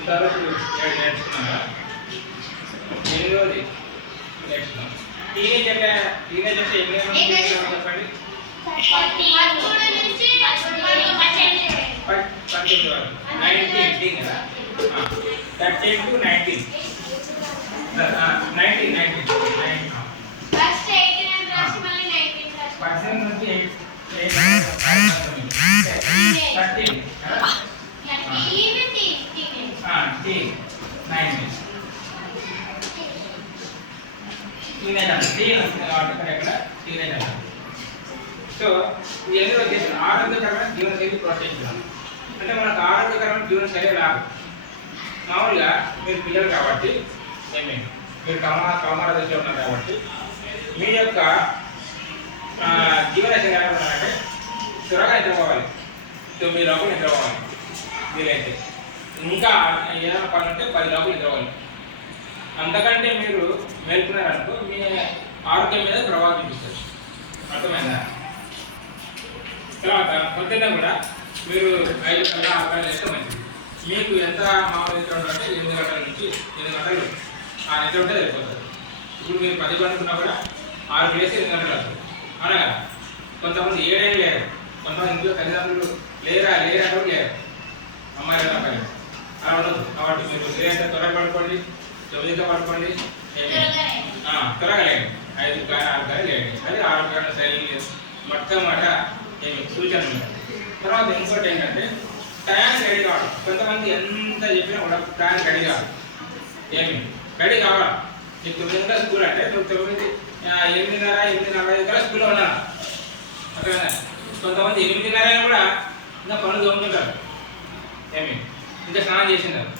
ఇంతవరకు నేర్చుకున్నారా? ఎనిమిదవది నేర్చుకున్నాం. టీనేజ్ అంటే ఎన్ని చెప్పండి. 13 వరకు 19 కదా, 13 to 19 పర్సెంట్ నుంచి 13 సో ఇవన్నీ వచ్చేసి ఆరోగ్యకరమైన జీవనశైలి ప్రోత్సహించడం. అంటే మనకు ఆరోగ్యకరమైన జీవనశైలి రాదు. మామూలుగా మీరు పిల్లలు కాబట్టి మీరు కౌమార దశలో ఉన్నారు కాబట్టి మీ యొక్క జీవనశైలి ఎలా ఉండాలంటే త్వరగా నిద్రపోవాలి, 9 లోపల నిద్రపోవాలి. వీలైతే ఇంకా ఏదైనా పని ఉంటే 10 లోపల నిద్రపోవాలి. అంతకంటే మీరు మేల్కున్నారనుకో మీ ఆరోగ్యం మీద ప్రభావం చూపిస్తారు. అర్థమైందా? తర్వాత పొద్దున్న కూడా మీరు 5 గంటల 6 గంటలు వేస్తే మంచిది. మీకు ఎంత మామూలు నిద్ర ఉండాలంటే 8 గంటల నుంచి 8 గంటలు ఆ నిద్ర ఉంటే సరిపోతుంది. ఇప్పుడు మీరు 10 గంటలున్నా కూడా 6 వేసి 8 గంటలు అవుతుంది. అనగా కొంతమంది 7 లేరు, కొంతమంది ఇంట్లో తల్లిదండ్రులు లేరా కూడా లేరు, అమ్మాయి అబ్బాయి అలా ఉండదు. కాబట్టి మీరు లేదంటే త్వరగా పడుకోండి, 9తో పడుకోండి, త్వరగా లేండి, 5 కానీ 6 కానీ లేండి. అది ఆరోగ్యమైన శైలి మొట్టమొదట సూచన ఉన్నాయి. తర్వాత ఇంకోటి ఏంటంటే టయానికి రెడీ కావడం. కొంతమంది ఎంత చెప్పినా కూడా టయానికి రెడీ కావాలి. రెడీ కావాలి. నీకు 9 గంటల స్కూల్ అంటే నువ్వు 8:30 కల్లా స్కూల్లో ఉండాలి. అర్థమైనా? కొంతమంది 8:30 కూడా ఇంకా పనులు తోముతుంటారు, ఇంకా స్నానం చేసింటారు.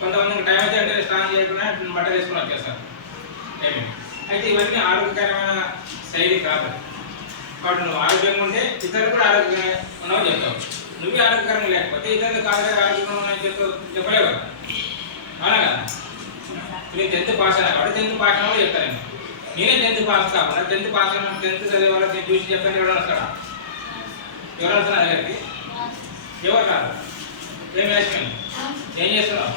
కొంతమందికి టైం అయితే అంటే స్నానం చేయకుండా బట్టలు వేసుకుని వచ్చేస్తారు. అయితే ఇవన్నీ ఆరోగ్యకరమైన శైలి కాదు. కాబట్టి నువ్వు ఆరోగ్యంగా ఉంటే ఇతరులు కూడా ఆరోగ్యంగా ఉన్నావు చెప్తావు. నువ్వే ఆరోగ్యకరంగా లేకపోతే ఇతరులు ఆరోగ్యంగా ఉన్నాయని చెప్పలేవు కదా. అవునా కదా? నేను 10th పాస్ అయినా కాబట్టి 10th పాస్ అయినా కూడా చెప్తాను. నేనే 10th పాస్ కాకుండా 10th పాస్ అయినా 10th చదివే వాళ్ళకి నేను చూసి చెప్తాను. ఎవరు వస్తాడా? ఎవరు వస్తున్నా దగ్గరికి? ఎవరు రాదు. ఏం వేసుకుని ఏం చేస్తున్నావు?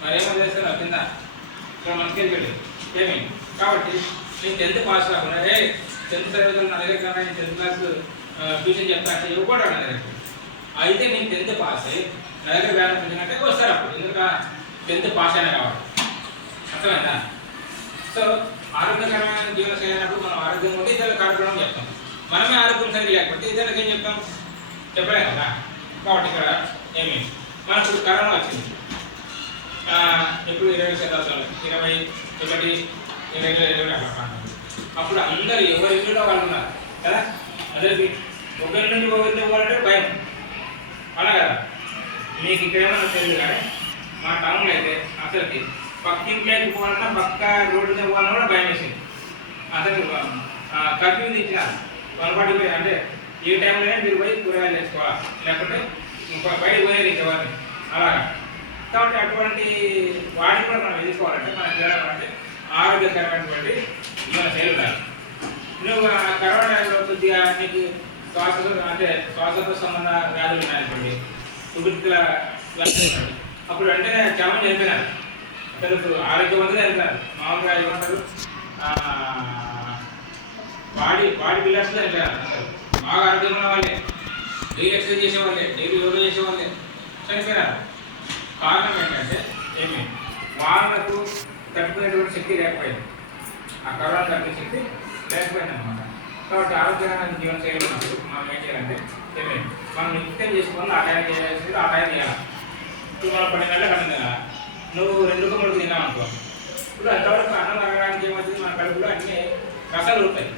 మరి ఏమో చేస్తున్నావు కింద ఇక్కడ మనకి వెళ్ళి కాబట్టి నేను 10th పాస్ కాకుండా 10th చదువుతున్న నా దగ్గర కన్నా నేను 10th క్లాస్ ట్యూషన్ చెప్తా అంటే ఇవ్వకూడదు నా దగ్గరికి. అయితే నేను 10th పాస్ అయ్యి నా దగ్గర బ్యాలెన్స్ ఉంచినట్టే వస్తారు. అప్పుడు ఎందుకంటే 10th పాస్ అయినా కావాలి. అర్థమైందా? సో ఆరోగ్యకరమైన జీవనశైలి అయినప్పుడు మనం ఆరోగ్యంగా ఉంటే ఇతరులకు ఆరోగ్యం చెప్తాం. మనమే ఆరోగ్యం సరిగ్గా లేకపోతే ఇతరులకు ఏం చెప్తాం? చెప్పలేం కదా. కాబట్టి ఇక్కడ మనకు కరోనా వచ్చింది. ఇప్పుడు 20 శతాబ్దాలు 21, 20 అట్లా. అప్పుడు అందరూ ఎవరి ఇంట్లో వాళ్ళు ఉన్నారు కదా. అందరికి ఒకరి నుండి ఒకరిని పోవాలంటే భయం. అలా కదా. మీకు ఇక్కడ ఏమన్నా తెలియదు కానీ మా టౌన్లో అయితే అసలుకి పక్క ఇంట్లోకి పోవాలన్నా పక్క రోడ్డు మీద పోవాలన్నా కూడా భయం వేసింది. అసలు కర్ఫ్యూ ఇచ్చిన 1:45 అంటే ఏ టైంలోనే మీరు పోయి కూరగాయలు తెచ్చుకోవాలి, లేకపోతే బయటకు పోయేది ఇంకెవరిని అలాగా. కాబట్టి అటువంటి వాటిని కూడా మనం ఎదుర్కోవాలంటే మనకి చేయాలంటే ఆరోగ్యకరమైనటువంటి జీవనశైలి ఉండాలి. నువ్వు కరోనా టైంలో కొద్దిగా నీకు శ్వాసతో సంబంధ వ్యాధులు ఉన్నాయనుకోండి, ఊపిరితిత్తుల వ్యాధులు, అప్పుడు వెంటనే చాలా మంది చనిపోయినారు. అసలు ఆరోగ్యవంతులు చనిపోయినారు. మామూలుగా ఏమంటారు బాడీ బిల్డర్స్ చనిపోయారు. అసలు బాగా ఆరోగ్యంగా ఉన్న వాళ్ళే, డైలీ ఎక్సర్సైజ్ చేసేవాళ్ళే, డైలీ యోగా చేసేవాళ్ళే చనిపోయినారు. కారణం ఏంటంటే వాళ్ళకు తట్టుకునేటువంటి శక్తి లేకపోయింది. ఆ కరోనా తట్టుకునే శక్తి లేకపోయింది అనమాట. కాబట్టి ఆరోగ్యకరమైన జీవనశైలి మనం ఏం చేయాలంటే మనం నిత్యం చేసుకోవాలి. ఆ టైం చేయాల్సింది ఆ టైం చేయాలి. ఇప్పుడు మనం 12 గంటలకు అన్నం తినాలి. నువ్వు 2 3 తిన్నావు అనుకో, ఇప్పుడు అంతవరకు అన్నం అరగడానికి ఏమవుతుంది? మన కడుపులో అన్ని రసాలు ఉంటాయి.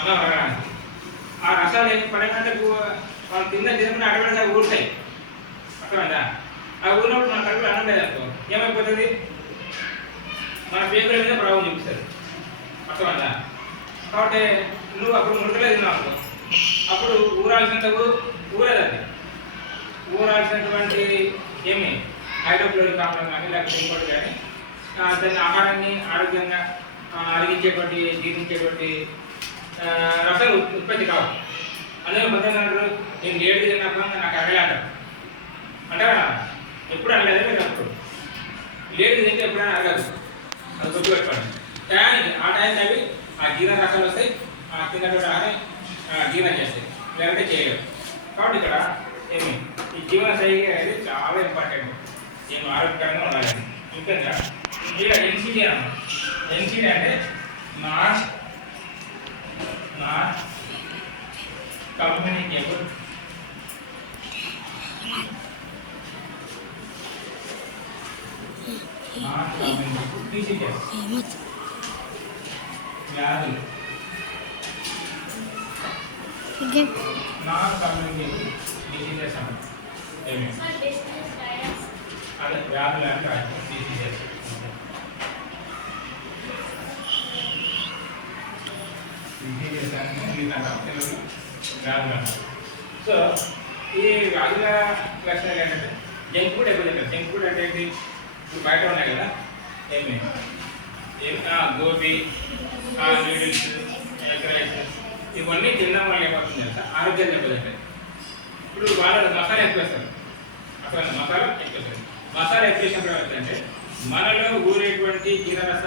అన్నం అరగడానికి ఆ రసాలు 12 గంటలకు వాళ్ళు తినకుండా అడగడగా ఊరుతాయి. అర్థమైందా? ఆ ఊరినప్పుడు మన కడుపులో అన్నం లేదనుకో ఏమైపోతుంది? మన పేగుల మీద ప్రభావం చూపిస్తుంది. అర్థమైందా? కాబట్టి నువ్వు అప్పుడు ముడతలే తిన్నావు అనుకో, అప్పుడు ఊరాల్సినంత ఊరేది. ఊరాల్సినటువంటి హైడ్రోక్లోరిక్ ఆమ్లం కానీ లేకపోతే ఇంకోటి కానీ దాన్ని ఆహారాన్ని ఆరోగ్యంగా అరిగించేటువంటి జీర్ణించేటువంటి రసాలు ఉత్పత్తి కావు. అందులో కొంతమంది నేను 7 తిన్నప్పుడు నాకు అరగలే అంటారు. అంటారా? ఎప్పుడు అనలేదు మీరు అప్పుడు లేడీ తింటే ఎప్పుడైనా అడగదు, అది గుర్తుపెట్టుకోండి. టయానికి ఆ టైంకి అవి ఆ జీర్ణ రకాలు వస్తాయి, ఆ తిన్నటువంటి ఆహారం జీర్ణం చేస్తాయి, లేదంటే చేయలేవు. కాబట్టి ఇక్కడ ఏమి ఈ జీవన శైలి అనేది చాలా ఇంపార్టెంట్, నేను ఆరోగ్యకరంగా ఉండాలి. ముఖ్యంగా ఇక్కడ ఎన్సిటీ అన్నమాట. ఎన్సిటీ అంటే నాన్ కమ్యూనికేబుల్ వ్యాధులు, నాన్ కమ్యూనికేబుల్ డిసీజెస్ అన్నమాట. ఏమి అదే వ్యాధులు అంటే డిసీజెస్. వ్యాధులు అంటారు. సో ఈ వ్యాధుల లక్షణాలు ఏంటంటే జంక్ ఫుడ్ ఎక్కువ తింటారు. జంక్ ఫుడ్ అంటే ఏంటి? ఇప్పుడు బయట ఉన్నాయి కదా ఏమి గోబీ, నూడిల్స్, ఎగ్ రైస్, ఇవన్నీ తినడం వల్ల ఏమవుతుంది తెలుసా? ఆరోగ్యం దెబ్బతింటాయి. ఇప్పుడు వాళ్ళు మసాలా ఎక్కువ వేస్తారు, అసలు మసాలా ఎక్కువ వేస్తారు. మసాలా ఎక్కువ వేసినప్పుడు ఏమవుతుందంటే మనలో ఊరేటువంటి జీర్ణరస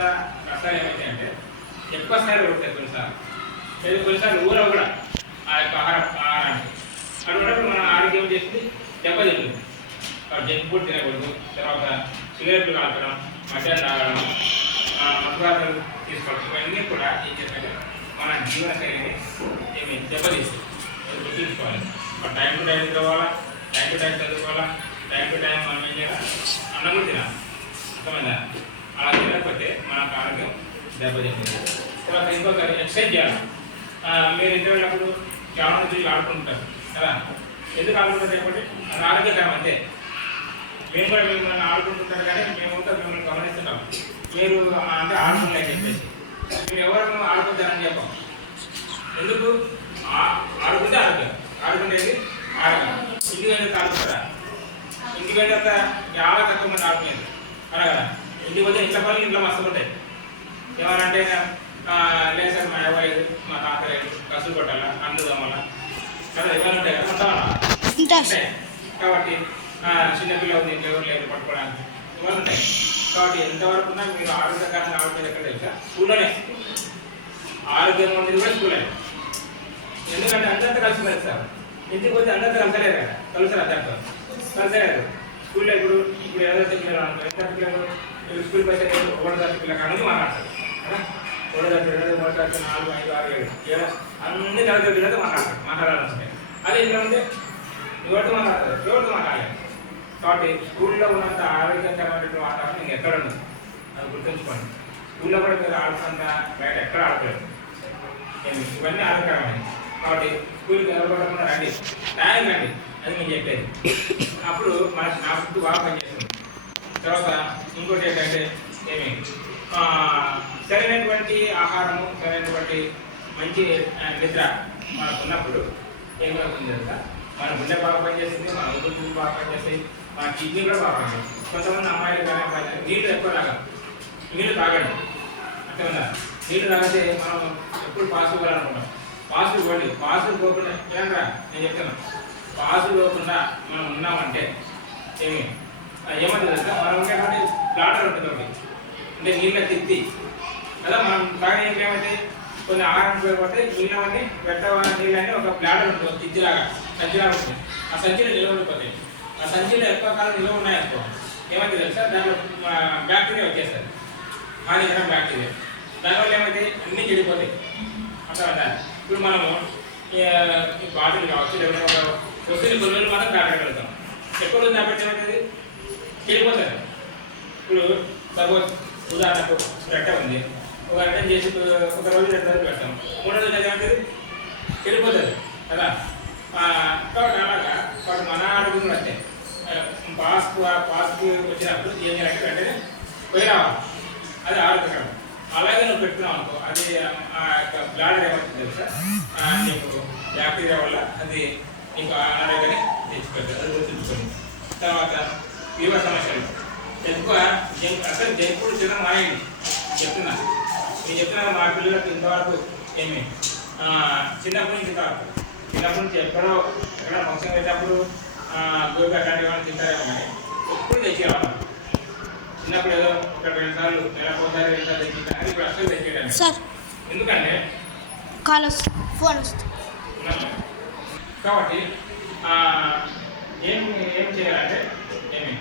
రసాలు ఏమవుతాయంటే ఎక్కువ స్థాయిలో ఉంటాయి. కొన్నిసార్లు ఊరవు కూడా ఆ యొక్క ఆహారానికి అటువంటిప్పుడు మన ఆరోగ్యం చేసింది దెబ్బతింటుంది. జంక్ ఫుడ్ తినకూడదు. తర్వాత సిగరెట్లు కాల్చడం, మద్యం తాగడం, మధురాతలు తీసుకోవడం, ఇవన్నీ కూడా ఏం చేస్తాయంటే మన జీవన శైలిని ఏమి దెబ్బతీస్తుంది. అది గుర్తుంచుకోవాలి. టైం టు టైం తిరగాలా, టైం టు టైం చదువుకోవాలా, టైం టు టైం మనం ఏం చేయాలి, అన్నం కూడా తినాలి. అర్థమైందా? అలా తినకపోతే మనకు ఆరోగ్యం దెబ్బతింటుంది. తర్వాత ఇంకొక ఎక్సర్సైజ్ చేయాలి. మీరు ఇంటి వెళ్ళినప్పుడు చాలా మంది ఆడుకుంటుంటారు కదా, ఎందుకు ఆడుకుంటారు చెప్పండి? అది ఆరోగ్యకరం అంతే. మేము కూడా మిమ్మల్ని ఆడుకుంటుంటారు కానీ మేము కూడా మిమ్మల్ని గమనిస్తున్నాం. మీరు అంటే ఆడుకోలేని చెప్పేసి మీరు ఎవరు ఆడుకుంటారని చెప్పాం. ఎందుకు? ఆడుకుంటే ఆరోగ్యం, ఆడుకుంటేది ఆరోగ్యం. ఇంటికి వెళ్ళి ఆడుకుంటారా? ఇంటికి వెళ్ళినంత చాలా తక్కువ మంది ఆడుకునేది అలా కదా. ఇంటికి వచ్చే ఇంట్లో పనులు ఇంట్లో మస్తు ఉంటాయి. ఏమనంటే లేదు సార్ మా ఎవరు మా తాతలేదు కసులు కొట్టాలా, అందు తమ్మాల కదా, ఇవన్నీ ఉంటాయి కదా, ఉంటాయి. కాబట్టి చిన్నపిల్ల ఉంది, ఎవరు లేదు పట్టుకోవడానికి, ఇవన్నీ ఉంటాయి. కాబట్టి ఎంతవరకు ఉన్నా మీరు ఆరోగ్యకరంగా ఆడుకునేది ఎక్కడ తెలుసా? స్కూల్లోనే. ఆరోగ్యంగా ఉండేది కూడా స్కూల్లోనే. ఎందుకంటే అందరితో కలిసి కలుస్తారు. ఇంటికి పోతే అందరితో కలిసలేదు కదా, కలుసారు అందరితో కలిసలేదు. స్కూల్లో ఇప్పుడు ఎవరైతే పిల్లలు అనుకో ఎంత పిల్లలు స్కూల్కి వచ్చే 1 తరగతి పిల్లలు అనేది మాట్లాడతారు కదా. 1 తరగతి 2 3 తరగతి 4 5 6 7 అన్ని తరగతి పిల్లలతో మాట్లాడాల్సిందే. అదే ఇంట్లో ఉంటే ఎవరితో మాట్లాడతారు, ఎవరితో మాట్లాడలేదు. కాబట్టి స్కూల్లో ఉన్నంత ఆరోగ్యకరమైనటువంటి వాతావరణం ఇంక ఎక్కడ ఉండదు, అది గుర్తుంచుకోండి. స్కూల్లో కూడా మీరు ఆడుకున్నంత బయట ఎక్కడ ఆడుకోలేదు. ఇవన్నీ ఆరోగ్యకరమైనవి. కాబట్టి స్కూల్కి వెళ్ళకుండా రండి, టైం రండి, అది నేను చెప్పేది. అప్పుడు మనకు నా ఫుడ్ బాగా పనిచేస్తుంది. తర్వాత ఇంకోటి ఏంటంటే ఏమి సరైనటువంటి ఆహారము, సరైనటువంటి మంచి నిద్ర మనకు ఉన్నప్పుడు ఏమవుతుంది కదా, మన గుండె బాగా పనిచేస్తుంది, మన ఊపిరితిత్తులు బాగా పనిచేస్తాయి, మన కిడ్నీ కూడా బాగా పనిచేస్తుంది. కొంతమంది అమ్మాయిలు కానీ అబ్బాయిలు నీళ్ళు ఎక్కువ తాగదు, నీళ్ళు తాగండి. అంతేనా? నీళ్ళు తాగితే మనం ఎప్పుడు పాస్ ఇవ్వాలనుకుంటాం. పాస్ ఇవ్వండి. పాస్ పోకుండా ఏమన్నా నేను చెప్తాను, పాస్ పోకుండా మనం ఉన్నామంటే ఏమంటుంది కదా, మనం ఉండేటువంటి బ్లాడర్ ఉంటుంది ఒకటి, అంటే నీళ్ళ తిత్తి కదా. మనం తాగే ఏమైతే కొన్ని ఆహారం ఉపయోగపడితే మిగిలినవన్నీ పెట్టవన్న నీళ్ళని ఒక బ్లాడర్ ఉంటుంది, తిత్తిలాగా సంచిలాగా ఉంటుంది. ఆ సంచిలో నిల్వ ఉండిపోతాయి. ఆ సంచిలో ఎక్కువ కాలం నిల్వ ఉన్నాయనుకో ఏమైతే తెలుసా, దాంట్లో బ్యాక్టీరియా వచ్చేస్తుంది, హానికరం బ్యాక్టీరియా. దానివల్ల ఏమైతే అన్నీ చెడిపోతాయి. అర్థం. ఇప్పుడు మనము బాటిల్ కావచ్చు, లేకపోతే ఒక వస్తువుని కొన్ని రోజులు మాత్రం దాటగలుగుతాం. ఎక్కువ రోజులు దాపెట్టి ఏమవుతుంది, చెడిపోతుంది. ఇప్పుడు సపోజ్ ఉదాహరణకు రెట్ట ఉంది, ఒక రెట్టం చేసి ఒక రోజు 2 రోజులు పెడతాం, 3వ రోజు ఏమవుతుంది, చెడిపోతుంది కదా. కాబట్టి అలాగా వాడు మన ఆరోగ్యం కూడా అంతే. పాస్కి వచ్చినప్పుడు ఏం చేయాలంటే వెంటనే పోయి రావాలి, అది ఆరోగ్యకరం. అలాగే నువ్వు పెట్టుకున్నావు అనుకో, అది ఆ యొక్క బ్లాడర్ ఏమవుతుంది తెలుసా, నీకు బ్యాక్టీరియా వల్ల అది నీకు అనారోగ్యాన్ని తెచ్చిపెడుతుంది, అది గుర్తుంచుకోండి. తర్వాత ఫీవర్ సమస్యలు ఎక్కువ అసలు జంక్ ఫుడ్ తినడం మానేయండి చెప్తున్నా. నేను చెప్తున్నా మా పిల్లలకు ఇంతవరకు ఏమి చిన్నప్పటి నుంచి చిన్నప్పటి నుంచి ఎక్కడో ఫంక్షన్ వెళ్ళేటప్పుడు గోబీ అట్లాంటివి ఏమైనా తింటారేమో కానీ ఎప్పుడు తెచ్చేవాళ్ళం. చిన్నప్పుడు ఏదో ఒక 2 సార్లు నెలకోసారి 2 సార్లు తెచ్చేసాను, ఇప్పుడు అస్సలు తెచ్చేయడం. సార్ ఎందుకంటే కాల్ వస్తుంది, ఫోన్ వస్తుంది. కాబట్టి ఏం ఏం చేయాలంటే ఏమి